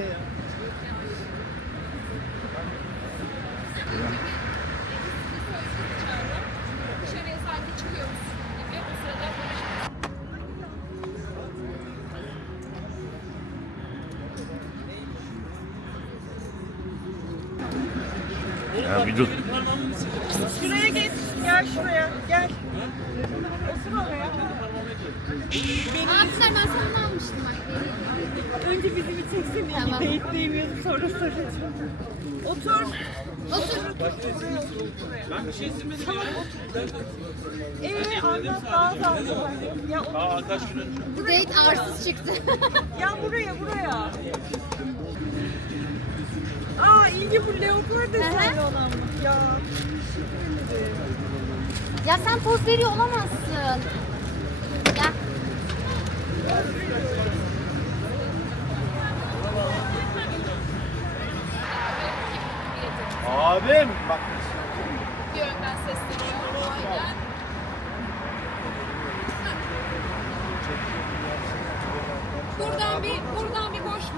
Ya bir dur. Şuraya geç. Gel şuraya. Gel. Otur oraya. Abiler ben sana almıştım bak. Önce bizi bir çeksene. Tamam. Date değmiyoruz sonra soracağım. Otur. Otur. Ee anlat daha da anlat. Ya, otur. Bu date arsız çıktı. ya buraya buraya. Aa ki bu leopar desenli olan bu. Ya. ya sen poz veriyor olamazsın. Abim bak. Bir önden sesleniyor. Buradan bir buradan bir